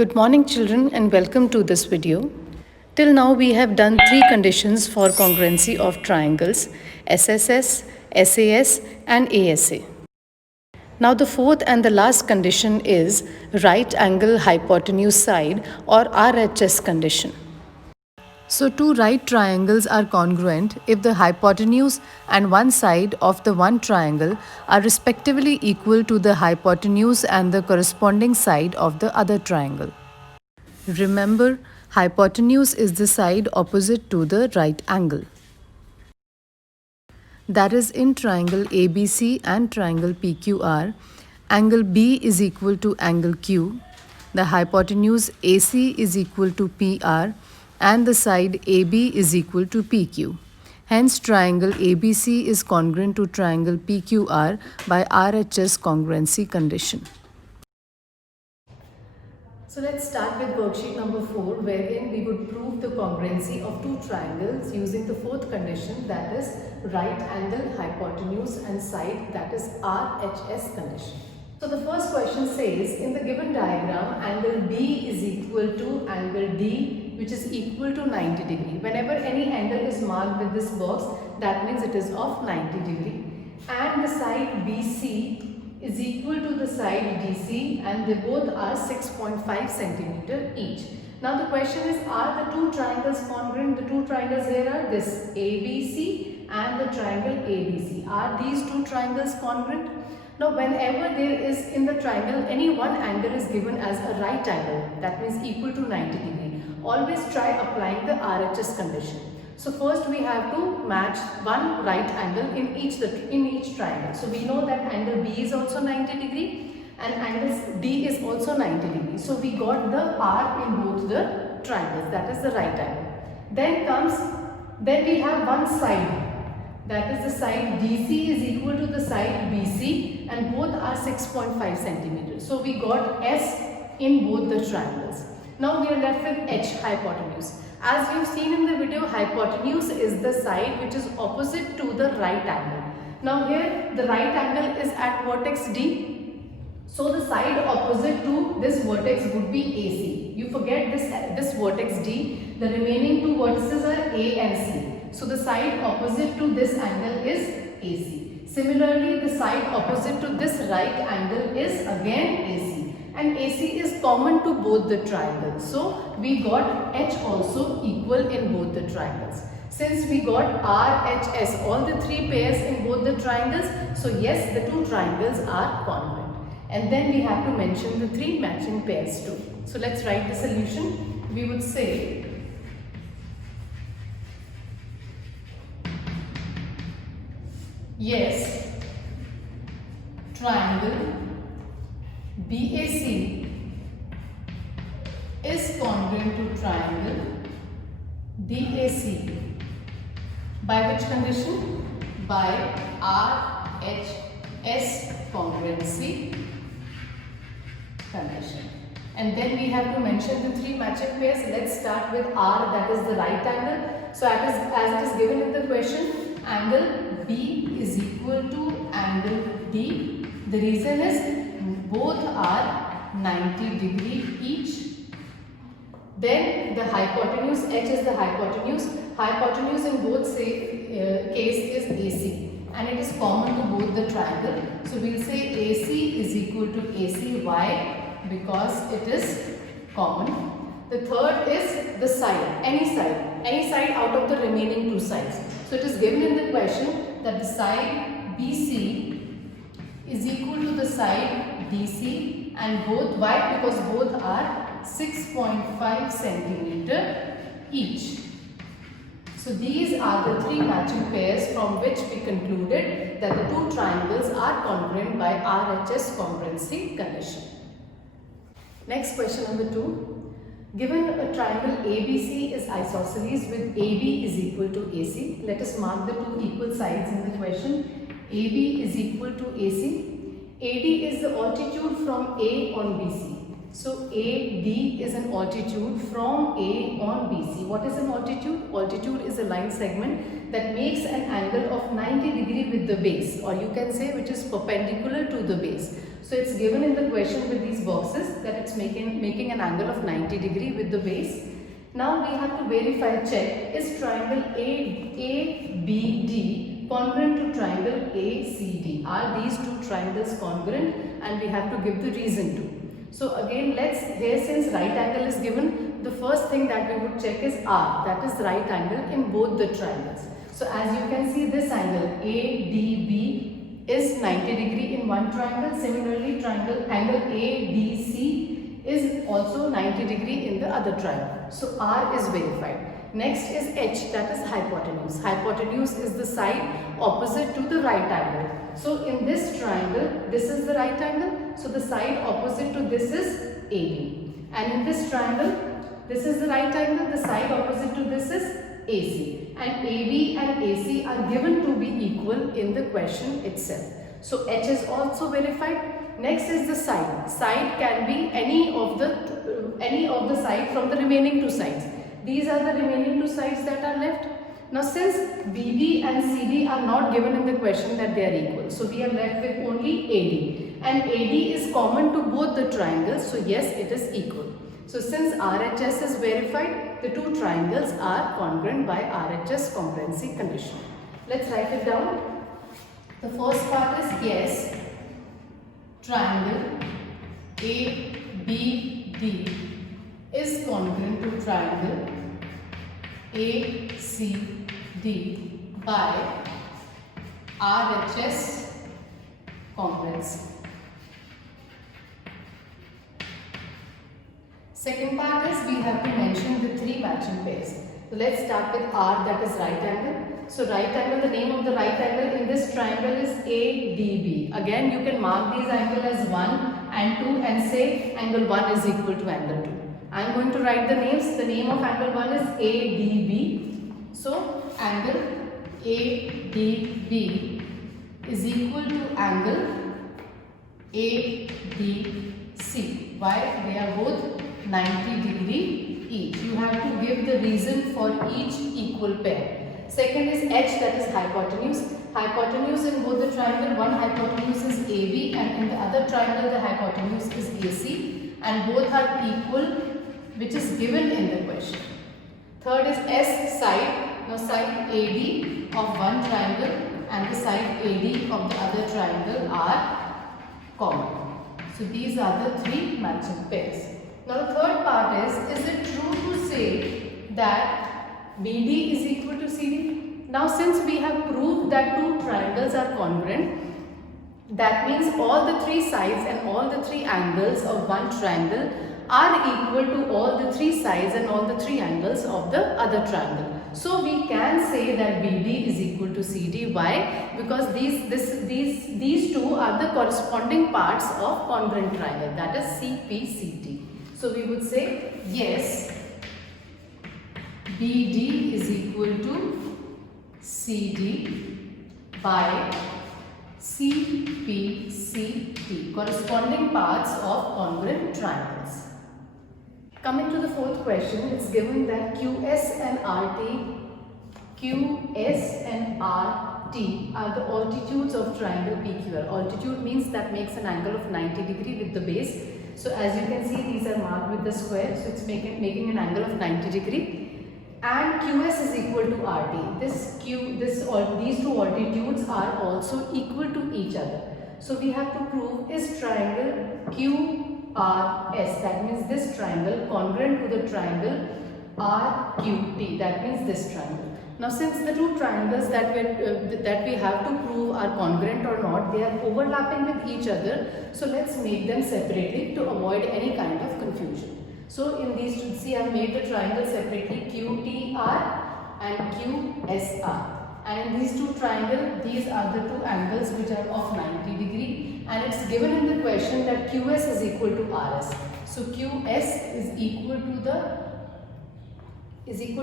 Good morning children and welcome to this video. Till now we have done three conditions for congruency of triangles SSS, SAS and ASA. Now the fourth and the last condition is right angle hypotenuse side or RHS condition. So two right triangles are congruent if the hypotenuse and one side of the one triangle are respectively equal to the hypotenuse and the corresponding side of the other triangle. Remember, hypotenuse is the side opposite to the right angle. That is, in triangle ABC and triangle PQR, angle B is equal to angle Q, the hypotenuse AC is equal to PR, and the side AB is equal to PQ. Hence, triangle ABC is congruent to triangle PQR by RHS congruency condition. So let's start with worksheet number 4, wherein we would prove the congruency of two triangles using the fourth condition, that is right angle hypotenuse and side, that is RHS condition. So the first question says, in the given diagram, angle B is equal to angle D, which is equal to 90 degree. Whenever any angle is marked with this box, that means it is of 90 degree. And the side BC is equal to the side DC, and they both are 6.5 centimeter each. Now the question is, are the two triangles congruent? The two triangles here are this ABC and the triangle ABC. Are these two triangles congruent? Now whenever there is in the triangle any one angle is given as a right angle, that means equal to 90 degree, always try applying the RHS condition. So first we have to match one right angle in each triangle. So we know that angle B is also 90 degree and angle D is also 90 degree. So we got the R in both the triangles, that is the right angle. Then we have one side, that is the side DC is equal to the side BC, and both are 6.5 centimeters. So we got S in both the triangles. Now we are left with H, hypotenuse. As you have seen in the video, hypotenuse is the side which is opposite to the right angle. Now here the right angle is at vertex D. So the side opposite to this vertex would be AC. You forget this vertex D. The remaining two vertices are A and C. So the side opposite to this angle is AC. Similarly, the side opposite to this right angle is again AC. And AC is common to both the triangles. So we got H also equal in both the triangles. Since we got RHS, all the three pairs in both the triangles, so yes, the two triangles are congruent. And then we have to mention the three matching pairs too. So let's write the solution. We would say yes, triangle BAC is congruent to triangle DAC. By which condition? By RHS congruency condition. And then we have to mention the three matching pairs. Let's start with R, that is the right angle. So as it is given in the question, angle B is equal to angle D. The reason is both are 90 degree each. Then the hypotenuse, H is the hypotenuse. Hypotenuse in both case is AC, and it is common to both the triangle. So we will say AC is equal to AC. Why? Because it is common. The third is the side, any side out of the remaining two sides. So it is given in the question that the side BC is equal to the side DC, and both, why? Because both are 6.5 centimeter each. So these are the three matching pairs from which we concluded that the two triangles are congruent by RHS congruency condition. Next, question number 2. Given a triangle ABC is isosceles with AB is equal to AC, let us mark the two equal sides in the question. AB is equal to AC. AD is the altitude from A on BC. So AD is an altitude from A on BC. What is an altitude? Altitude is a line segment that makes an angle of 90 degree with the base, or you can say which is perpendicular to the base. So it's given in the question with these boxes that it's making an angle of 90 degree with the base. Now we have to verify, check, is triangle ABD congruent to triangle ACD? Are these two triangles congruent? And we have to give the reason to. So again, since right angle is given, the first thing that we would check is R, that is right angle in both the triangles. So as you can see, this angle ADB is 90 degree in one triangle. Similarly, angle ADC is also 90 degree in the other triangle. So R is verified. Next is H, that is hypotenuse. Hypotenuse is the side opposite to the right angle. So in this triangle, this is the right angle. So the side opposite to this is AB. And in this triangle, this is the right angle. The side opposite to this is AC. And AB and AC are given to be equal in the question itself. So H is also verified. Next is the side. Side can be any of the side from the remaining two sides. These are the remaining two sides that are left. Now since BD and CD are not given in the question that they are equal, so we are left with only AD. And AD is common to both the triangles, so yes, it is equal. So since RHS is verified, the two triangles are congruent by RHS congruency condition. Let's write it down. The first part is yes, triangle ABD is congruent to triangle ACD by RHS congruency. Second part is we have to mention the three matching pairs. So let's start with R, that is right angle. So right angle, the name of the right angle in this triangle is ADB. Again, you can mark these angles as 1 and 2 and say angle 1 is equal to angle 2. I am going to write the names. The name of angle 1 is ADB. So angle ADB is equal to angle ADC. Why? They are both 90 degree each. You have to give the reason for each equal pair. Second is H, that is hypotenuse. Hypotenuse in both the triangle, one hypotenuse is AB and in the other triangle the hypotenuse is AC, and both are equal, which is given in the question. Third is S, side. Now side AD of one triangle and the side AD of the other triangle are common. So these are the three matching pairs. Now the third part is it true to say that BD is equal to CD? Now since we have proved that two triangles are congruent, that means all the three sides and all the three angles of one triangle are equal to all the three sides and all the three angles of the other triangle. So we can say that BD is equal to CD. Why? Because these two are the corresponding parts of congruent triangle, that is CPCT. So we would say yes, BD is equal to CD by CPCT, corresponding parts of congruent triangles. Coming to the fourth question, it's given that QS and RT are the altitudes of triangle PQR. Altitude means that makes an angle of 90 degree with the base. So as you can see, these are marked with the square, so it's making an angle of 90 degree. And QS is equal to RT. These two altitudes are also equal to each other. So we have to prove, is triangle QRS, that means this triangle, congruent to the triangle RQT, that means this triangle. Now since the two triangles that we have to prove are congruent or not, they are overlapping with each other. So let's make them separately to avoid any kind of confusion. So in these two, see, I have made the triangle separately, QTR and QSR. And in these two triangles, these are the two angles which are of 90 degree. And it's given in the question that QS is equal to RS. So QS is equal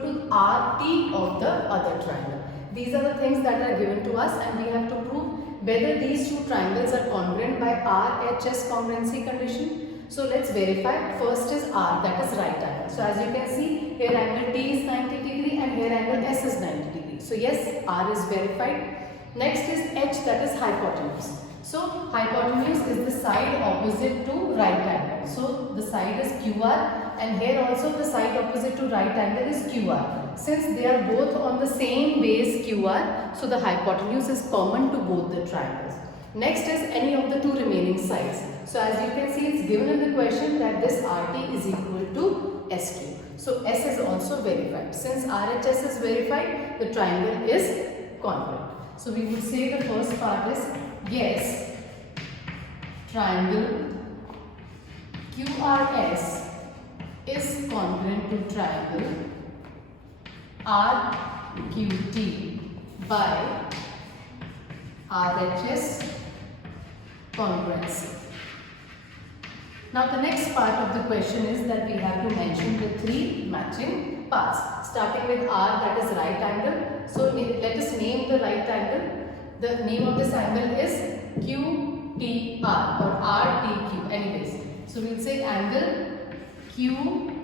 to RT of the other triangle. These are the things that are given to us, and we have to prove whether these two triangles are congruent by RHS congruency condition. So let's verify. First is R, that is right angle. So as you can see, here angle T is 90 degree and here angle S is 90 degree. So yes, R is verified. Next is H, that is hypotenuse. So hypotenuse is the side opposite to right angle. So the side is QR and here also the side opposite to right angle is QR. Since they are both on the same base QR, so the hypotenuse is common to both the triangles. Next is any of the two remaining sides. So as you can see, it's given in the question that this RT is equal to SQ. So S is also verified. Since RHS is verified, the triangle is congruent. So we would say the first part is yes, triangle QRS is congruent to triangle RQT by RHS congruency. Now the next part of the question is that we have to mention the three matching parts. Starting with R, that is right angle. So let us name the right angle. The name of this angle is QTR or RTQ anyways. So we'll say angle QTR.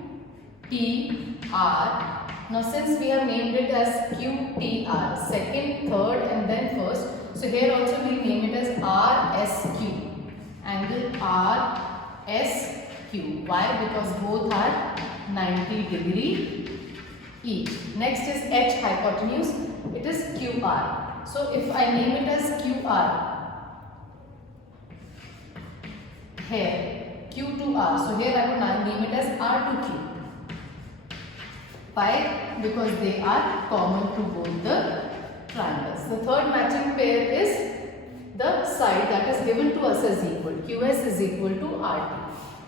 Now since we have named it as QTR, second, third and then first. So here also we name it as RSQ. Angle RSQ. Why? Because both are 90 degree each. Next is H, hypotenuse. It is QR. So if I name it as QR, here Q to R. So here I will name it as R to Q. Why? Because they are common to both the triangles. The third matching pair is the side that is given to us as equal. QS is equal to RT.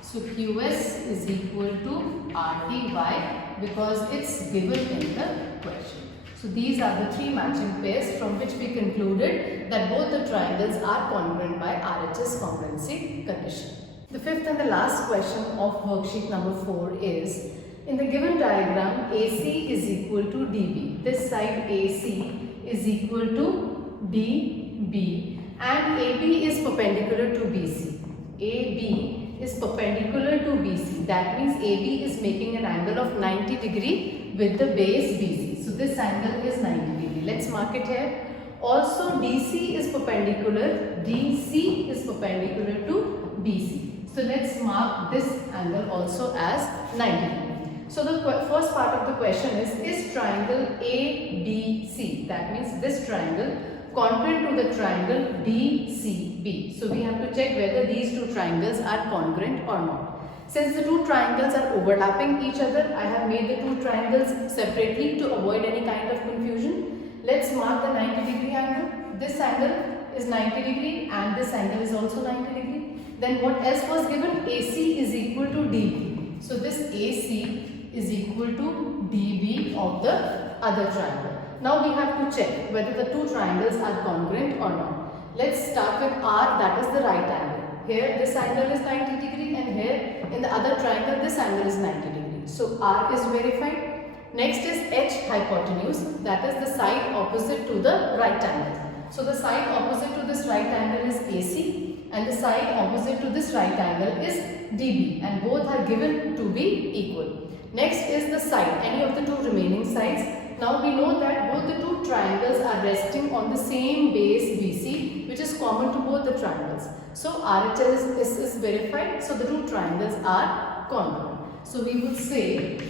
So QS is equal to RT. Why? Because it's given in the question. So these are the three matching pairs from which we concluded that both the triangles are congruent by RHS congruency condition. The fifth and the last question of worksheet number 4 is, in the given diagram, AC is equal to DB. This side AC is equal to DB and AB is perpendicular to BC. AB is perpendicular to BC. That means AB is making an angle of 90 degree with the base BC. So this angle is 90 degree. Let's mark it here. Also DC is perpendicular. DC is perpendicular to BC. So let's mark this angle also as 90 degree. So the first part of the question is triangle ABC, that means this triangle, congruent to the triangle DCB. So we have to check whether these two triangles are congruent or not. Since the two triangles are overlapping each other, I have made the two triangles separately to avoid any kind of confusion. Let's mark the 90 degree angle. This angle is 90 degree and this angle is also 90 degree. Then what else was given? AC is equal to DB. So this AC is equal to DB of the other triangle. Now we have to check whether the two triangles are congruent or not. Let's start with R, that is the right angle. Here this angle is 90 degree and here in the other triangle this angle is 90 degree. So R is verified. Next is H, hypotenuse, that is the side opposite to the right angle. So the side opposite to this right angle is AC and the side opposite to this right angle is DB and both are given to be equal. Next is the side, any of the two remaining sides. Now we know that both the two triangles are resting on the same base BC, which is common to both the triangles. So RHS is verified, so the two triangles are congruent. So we would say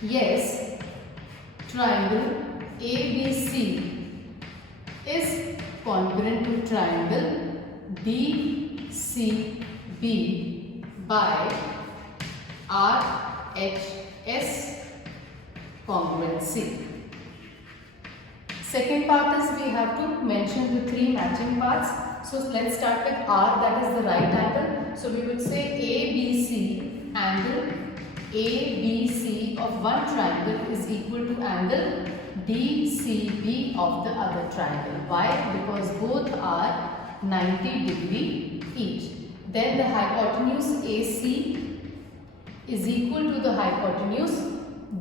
yes, triangle ABC is congruent to triangle DCB by RHS congruency. Second part is we have to mention the three matching parts. So let's start with R, that is the right angle. So we would say ABC, angle ABC of one triangle is equal to angle DCB of the other triangle. Why? Because both are 90 degree each. Then the hypotenuse AC is equal to the hypotenuse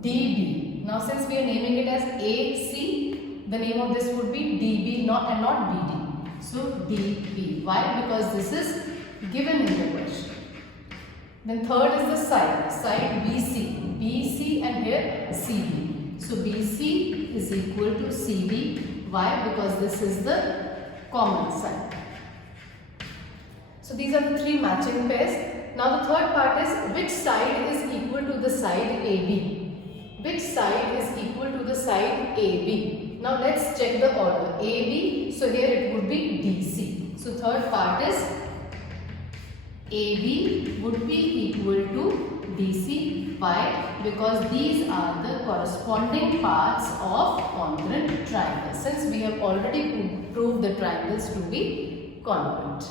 DB. Now since we are naming it as AC, the name of this would be DB and not BD. So DB. Why? Because this is given in the question. Then third is the side. Side BC. BC and here CD. So BC is equal to CD. Why? Because this is the common side. So these are the three matching pairs. Now the third part is which side is equal to the side AB. Which side is equal to the side AB. Now let's check the order. AB, so here it would be DC. So third part is AB would be equal to DC. Why? Because these are the corresponding parts of congruent triangles. Since we have already proved the triangles to be congruent.